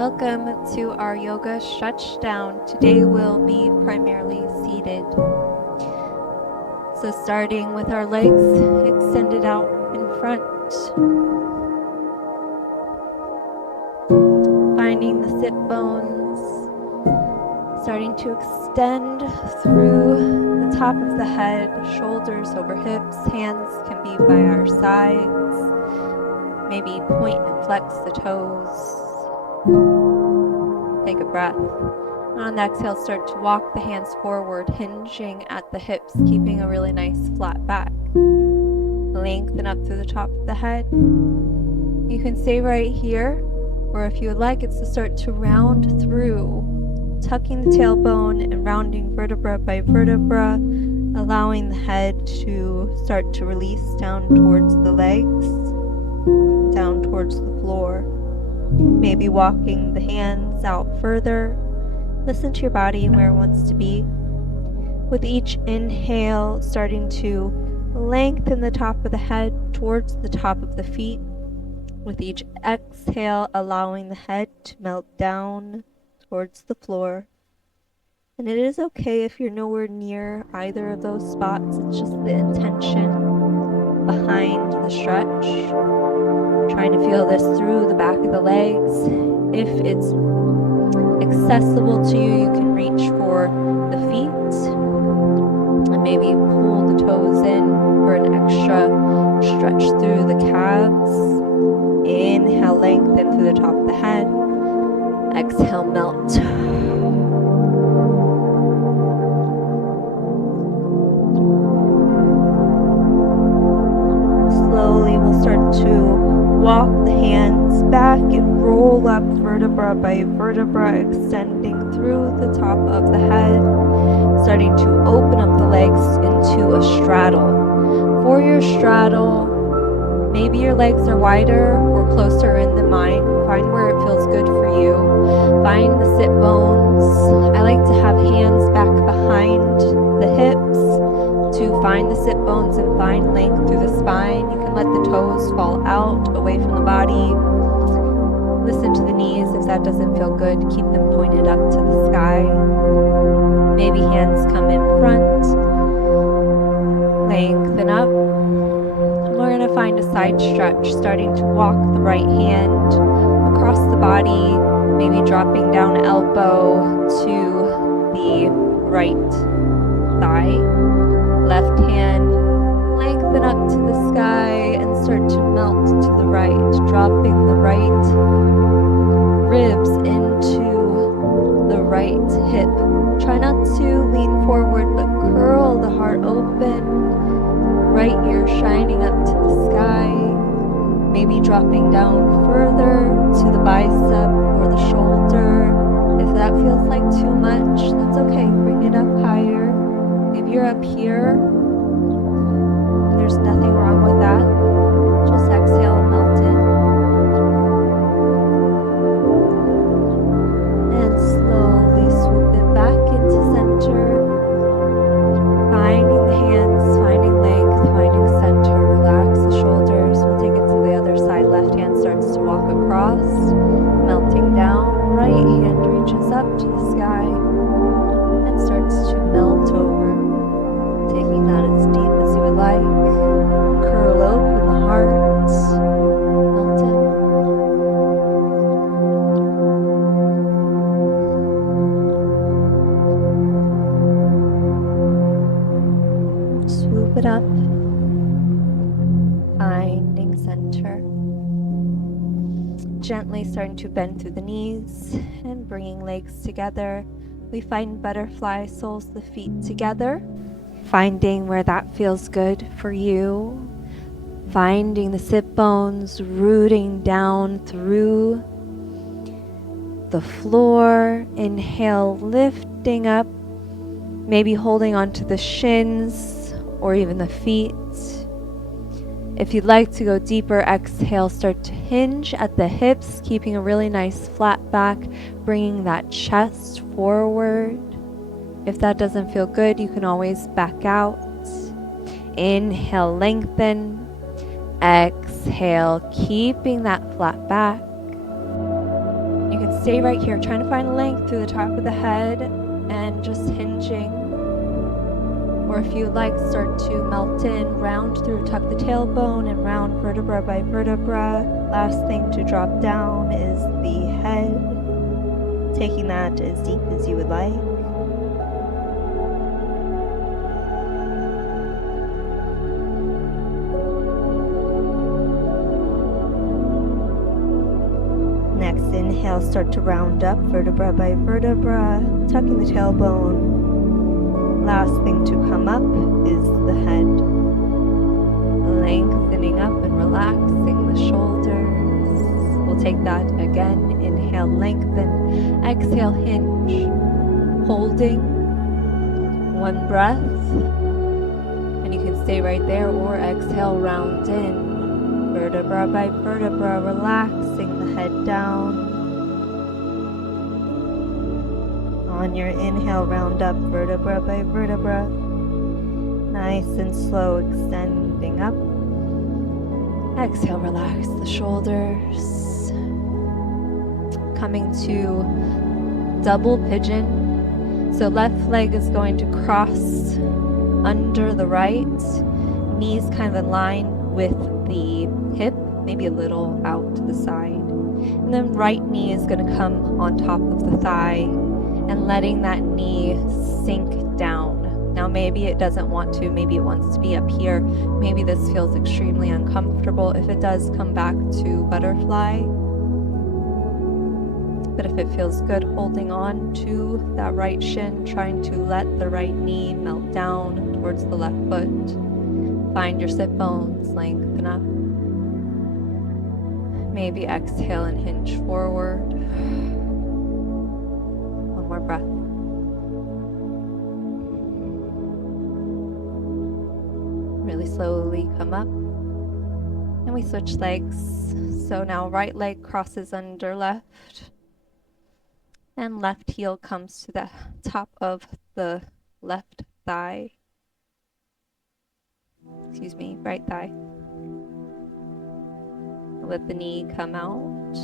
Welcome to our yoga stretch down. Today we'll be primarily seated. So starting with our legs extended out in front. Finding the sit bones. Starting to extend through the top of the head, shoulders over hips. Hands can be by our sides. Maybe point and flex the toes. Take a breath. On the exhale, start to walk the hands forward, hinging at the hips, keeping a really nice flat back. Lengthen up through the top of the head. You can stay right here, or if you would like, it's to start to round through, tucking the tailbone and rounding vertebra by vertebra, allowing the head to start to release down towards the legs, down towards the floor. Maybe walking the hands out further. Listen to your body and where it wants to be. With each inhale, starting to lengthen the top of the head towards the top of the feet. With each exhale, allowing the head to melt down towards the floor. And it is okay if you're nowhere near either of those spots. It's just the intention behind the stretch. Trying to feel this through the back of the legs. If it's accessible to you, you can reach for the feet and maybe pull the toes in for an extra stretch through the calves. Inhale, lengthen through the top of the head. Exhale, melt. Slowly we'll start to walk the hands back and roll up vertebra by vertebra, extending through the top of the head, starting to open up the legs into a straddle. For your straddle, maybe your legs are wider or closer in than mine. Find where it feels good for you. Find the sit bones. I like to have hands back behind the hips to find the sit bones and find length through the spine. You can let the toes fall out away from the body. Listen to the knees. If that doesn't feel good, keep them pointed up to the sky. Maybe hands come in front. Lengthen up. We're going to find a side stretch, starting to walk the right hand across the body, maybe dropping down elbow to the right thigh. Left hand, lengthen up to the sky and start to melt to the right, dropping the right ribs into the right hip. Try not to lean forward, but curl the heart open. Right ear shining up to the sky. Maybe dropping down further to the bicep or the shoulder. If that feels like too much, that's okay. Bring it up higher. If you're up here, there's nothing wrong with that. Just exhale and melt in. And slowly swoop it back into center. Finding the hands, finding length, finding center. Relax the shoulders. We'll take it to the other side. Left hand starts to walk across, melting down. Right hand reaches up to the sky and starts to melt over. Taking that as deep as you would like. Curl open the heart. Melt in. Swoop it up. Finding center. Gently starting to bend through the knees and bringing legs together. We find butterfly, soles of the feet together. Finding where that feels good for you. Finding the sit bones rooting down through the floor. Inhale, lifting up, maybe holding onto the shins or even the feet. If you'd like to go deeper, exhale, start to hinge at the hips, keeping a really nice flat back, bringing that chest forward. If that doesn't feel good, you can always back out. Inhale, lengthen. Exhale, keeping that flat back. You can stay right here, trying to find length through the top of the head and just hinging. Or if you like, start to melt in, round through, tuck the tailbone and round vertebra by vertebra. Last thing to drop down is the head, taking that as deep as you would like. Next inhale, start to round up vertebra by vertebra, tucking the tailbone. Last thing to come up is the head. Lengthening up and relaxing the shoulders. We'll take that again. Inhale, lengthen. Exhale, hinge. Holding. One breath. And you can stay right there or exhale, round in. Vertebra by vertebra, relaxing the head down. On your inhale, round up vertebra by vertebra. Nice and slow, extending up. Exhale, relax the shoulders. Coming to double pigeon. So left leg is going to cross under the right. Knees kind of in line with the hip, maybe a little out to the side. And then right knee is going to come on top of the thigh and letting that knee sink down. Now maybe it doesn't want to, maybe it wants to be up here. Maybe this feels extremely uncomfortable. If it does, come back to butterfly. But if it feels good, holding on to that right shin, trying to let the right knee melt down towards the left foot. Find your sit bones, lengthen up. Maybe exhale and hinge forward. One more breath. Really slowly come up. And we switch legs. So now right leg crosses under left. And left heel comes to the top of the left thigh. Excuse me, right thigh. Let the knee come out.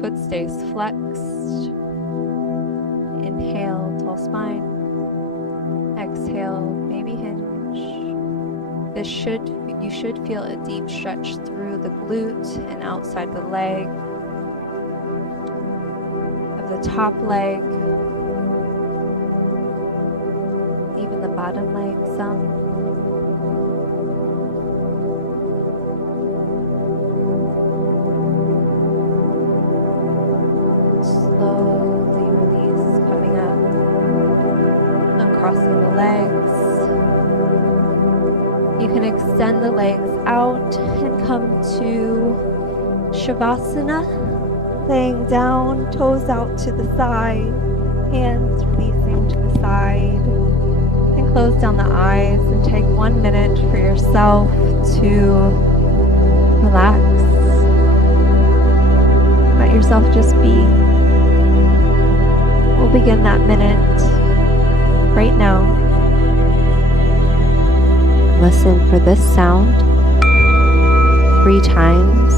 Foot stays flexed. Inhale, tall spine. Exhale, maybe hinge. You should feel a deep stretch through the glute and outside the leg. Of the top leg. Even the bottom leg some. Slowly release, coming up, uncrossing the legs. You can extend the legs out and come to Shavasana, laying down, toes out to the side, hands releasing to the side, and close down the eyes and take 1 minute for yourself to relax. Let yourself just be. We'll begin that minute right now. Listen for this sound 3 times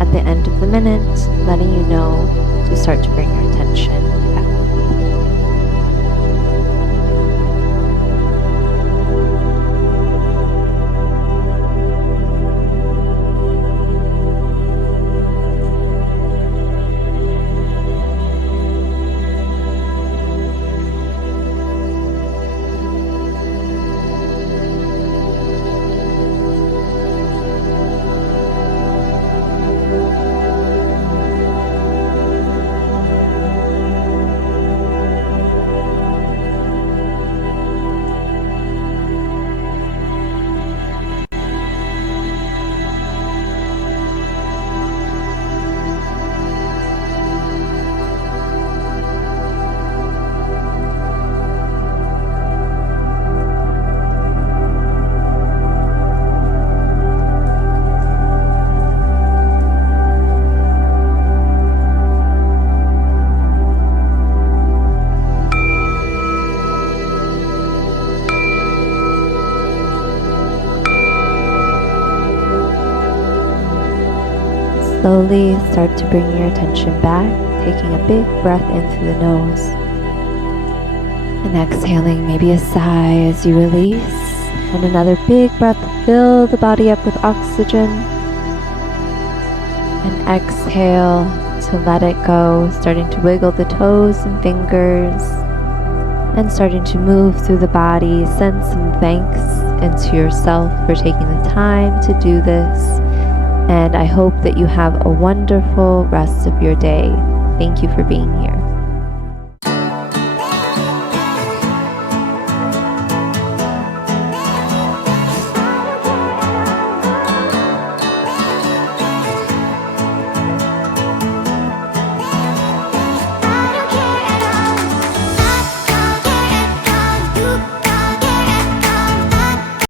at the end of the minute, letting you know to start to bring your attention back. start to bring your attention back, taking a big breath in through the nose. And exhaling maybe a sigh as you release. And another big breath to fill the body up with oxygen. And exhale to let it go, starting to wiggle the toes and fingers. And starting to move through the body. Send some thanks into yourself for taking the time to do this. And I hope that you have a wonderful rest of your day. Thank you for being here.